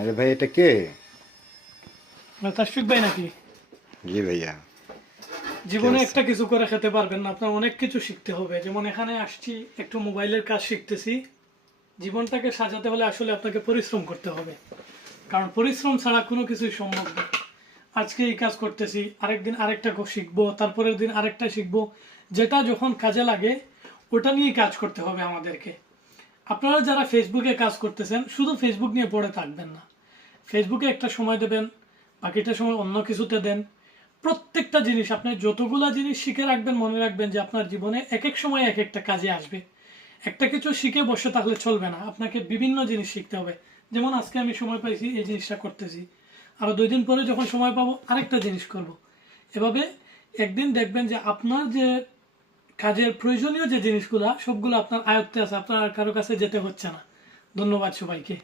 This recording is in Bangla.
আরে ভাই, এটা কে? তাশফিক ভাই নাকি? জি ভাইয়া। জীবনে অবস্থা? একটা কিছু করে খেতে পারবেন না, আপনার অনেক কিছু শিখতে হবে। যেমন এখানে আসছি, একটু মোবাইলের কাজ শিখতেছি। জীবনটাকে সাজাতে হলে আসলে আপনাকে পরিশ্রম করতে হবে, কারণ পরিশ্রম ছাড়া কোনো কিছুই সম্ভব না। আজকে এই কাজ করতেছি, আরেকদিন আরেকটা শিখবো, তারপরের দিন আরেকটা শিখবো। যেটা যখন কাজে লাগে ওটা নিয়ে কাজ করতে হবে আমাদেরকে। আপনারা যারা ফেসবুকে কাজ করতেছেন, শুধু ফেসবুক নিয়ে পড়ে থাকবেন না। ফেসবুকে একটা সময় দেবেন, বাকিটা সময় অন্য কিছুতে দেন। প্রত্যেকটা জিনিস আপনি যতগুলা জিনিস শিখে রাখবেন, মনে রাখবেন যে আপনার জীবনে এক এক সময় এক একটা কাজে আসবে। একটা কিছু শিখে বসে থাকলে চলবে না, আপনাকে বিভিন্ন জিনিস শিখতে হবে। যেমন আজকে আমি সময় পাইছি, এই জিনিসটা করতেছি। আরও 2 দিন পরে যখন সময় পাবো আরেকটা জিনিস করব। এভাবে একদিন দেখবেন যে আপনার যে কাজের প্রয়োজনীয় যে জিনিসগুলা সবগুলো আপনার আয়ত্তে আছে, আপনার আর কারো কাছে যেতে হচ্ছে না। ধন্যবাদ সবাইকে।